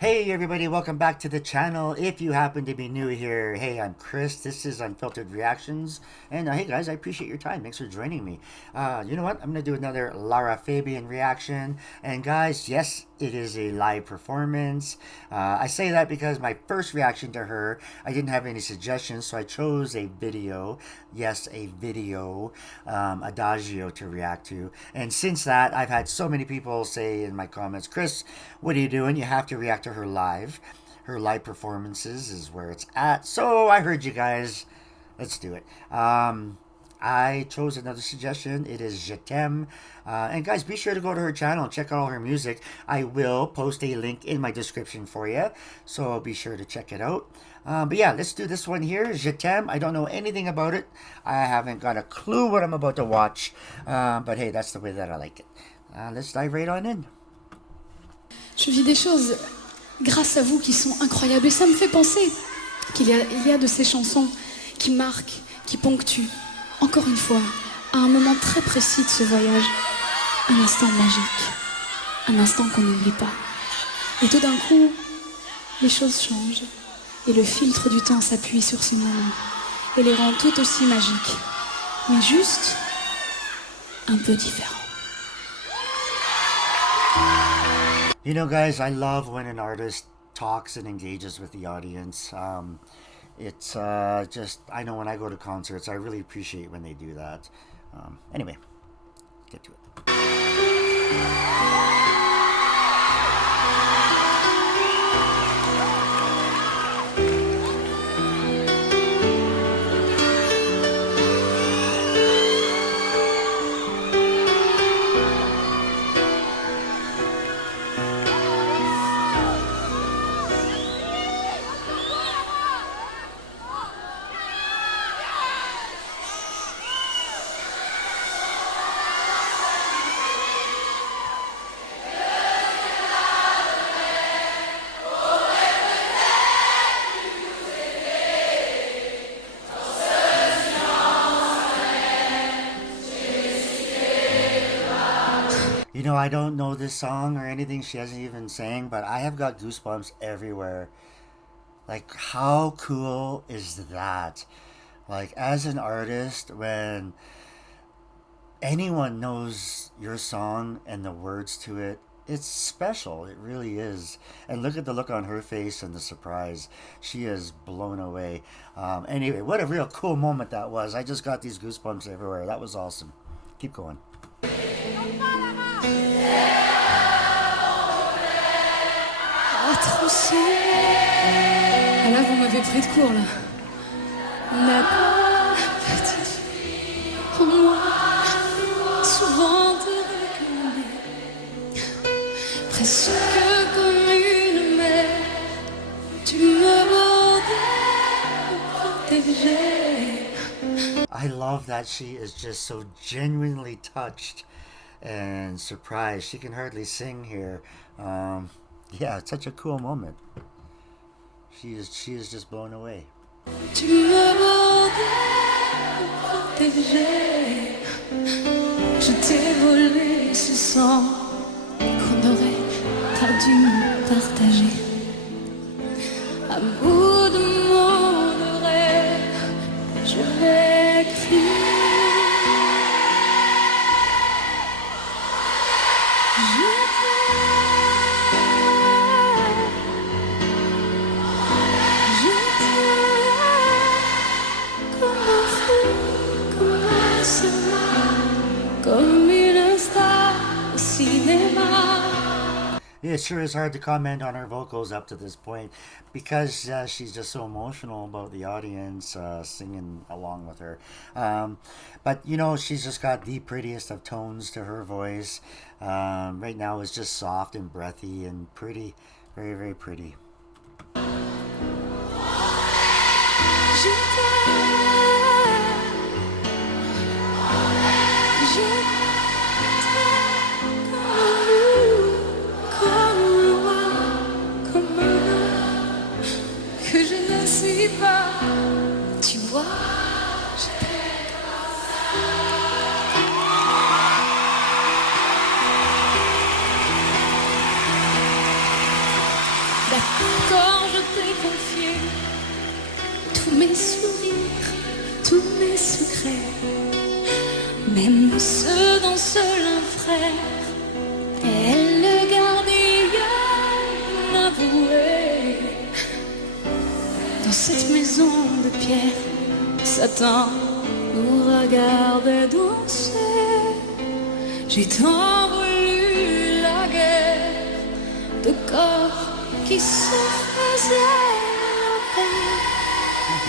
Hey everybody, welcome back to the channel. If you happen to be new here, hey, I'm Chris. This is Unfiltered Reactions. And hey guys, I appreciate your time. Thanks for joining me. You know what? I'm going to do another Lara Fabian reaction. And guys, yes, it is a live performance. I say that because my first reaction to her, I didn't have any suggestions, so I chose a video. Yes, a video, adagio to react to. And since that, I've had so many people say in my comments, Chris, what are you doing? You have to react to her live. Her live performances is where it's at. So I heard you guys. Let's do it. I chose another suggestion. It is Je t'aime. And guys, be sure to go to her channel and check out all her music. I will post a link in my description for you. So be sure to check it out. But yeah, let's do this one here. Je t'aime. I don't know anything about it. I haven't got a clue what I'm about to watch. But hey, that's the way that I like it. Let's dive right on in. Je vis des choses grâce à vous qui sont incroyables. Et ça me fait penser qu'il y a de ces chansons qui marquent, qui ponctuent, encore une fois, à un moment très précis de ce voyage. Un instant magique. Un instant qu'on n'oublie pas. Et tout d'un coup, les choses changent. Et le filtre du temps s'appuie sur ces moments. Et les rend tout aussi magiques. Mais juste un peu différents. You know, guys, I love when an artist talks and engages with the audience. It's just, I know when I go to concerts, I really appreciate when they do that. Anyway, get to it. You know, I don't know this song or anything she hasn't even sang, but I have got goosebumps everywhere. Like, how cool is that? Like, as an artist, when anyone knows your song and the words to it, it's special. It really is. And look at the look on her face and the surprise. She is blown away. Anyway, what a real cool moment that was. I just got these goosebumps everywhere. That was awesome. Keep going. Ah là, vous m'avez pris de court, là. La petite fille en moi, souvent te réclamer, presque comme une mère, tu me bordais pour protéger. I love that she is just so genuinely touched and surprised. She can hardly sing here. Yeah, it's such a cool moment. She is just blown away. Tu me bordais pour protéger. Je t'ai volé ce sang qu'on aurait pas dû partager. À bout de mon rêve, je vais crier. It sure is hard to comment on her vocals up to this point because she's just so emotional about the audience singing along with her. But you know, she's just got the prettiest of tones to her voice. Right now it's just soft and breathy and pretty, very, very pretty. Tu vois, D'accord, je t'ai confié tous mes sourires, tous mes secrets, même ceux d'un seul un frère. Elle le gardien avoué dans cette maison de pierre. Satan nous regardait danser. J'ai tant voulu la guerre de corps qui se faisaient la paix.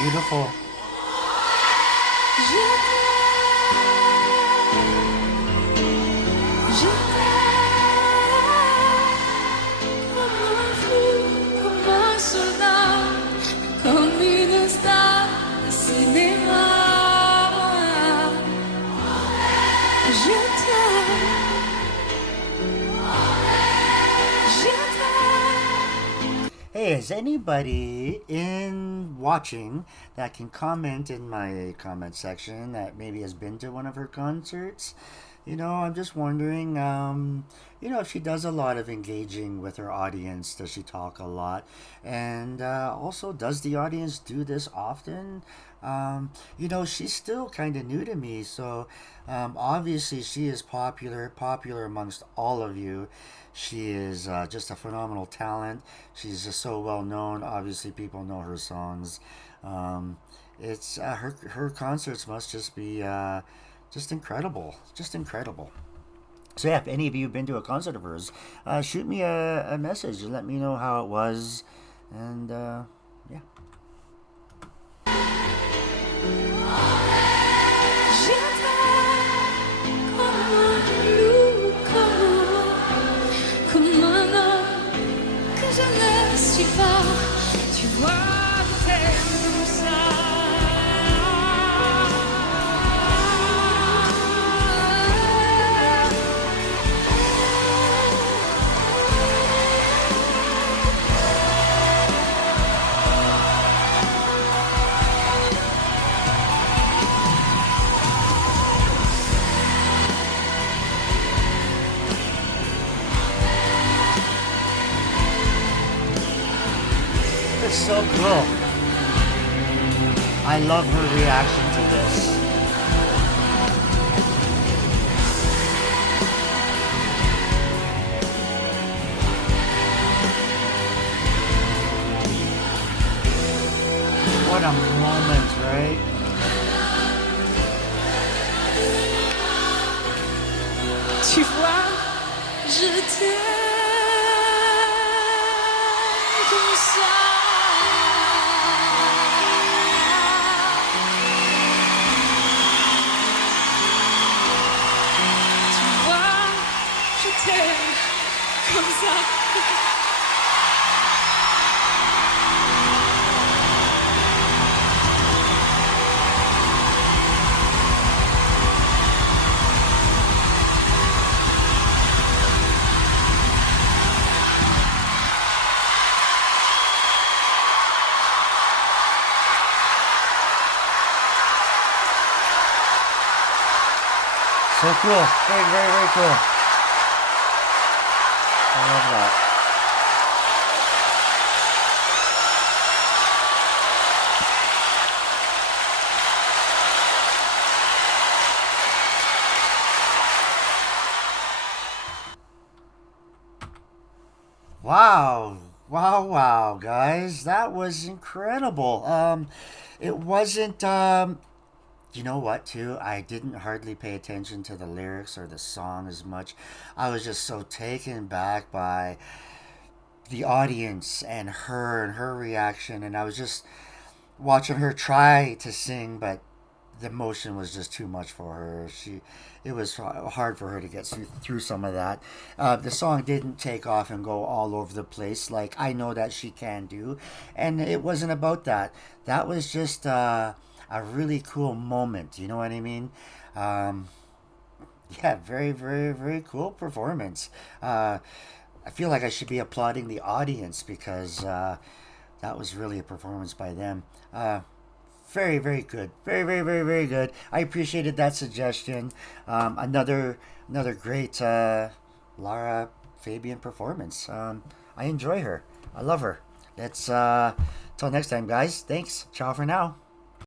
Beautiful. Je t'aime comme un fou, comme un soldat, comme une star de cinéma. Je t'aime, je t'aime. Hey, is anybody in watching that can comment in my comment section that maybe has been to one of her concerts? I'm just wondering, if she does a lot of engaging with her audience, does she talk a lot? And also, does the audience do this often? She's still kind of new to me, so obviously she is popular amongst all of you. She is just a phenomenal talent. She's just so well known. Obviously, people know her songs. It's her concerts must just be just incredible, just incredible. So yeah, if any of you have been to a concert of hers, shoot me a message and let me know how it was, and yeah. Je t'aime comme un loup, comme un homme que je ne suis pas. Tu vois, je t'aime comme ça. It's so cool. I love her reaction to this. What a moment, right? Tu vois, je t'aime comme ça. Tu vois, je t'aime comme ça. So cool. Very, very, very cool. I love that. Wow. Wow, wow, guys. That was incredible. It wasn't you know what, too? I didn't hardly pay attention to the lyrics or the song as much. I was just so taken back by the audience and her reaction, and I was just watching her try to sing, but the emotion was just too much for her. It was hard for her to get through some of that. The song didn't take off and go all over the place like I know that she can do, and it wasn't about that. That was just a really cool moment. You know what I mean? Yeah, very, very, very cool performance. I feel like I should be applauding the audience because that was really a performance by them. Very, very good. Very, very, very, very good. I appreciated that suggestion. Another great Lara Fabian performance. I enjoy her. I love her. Let's till next time, guys. Thanks. Ciao for now.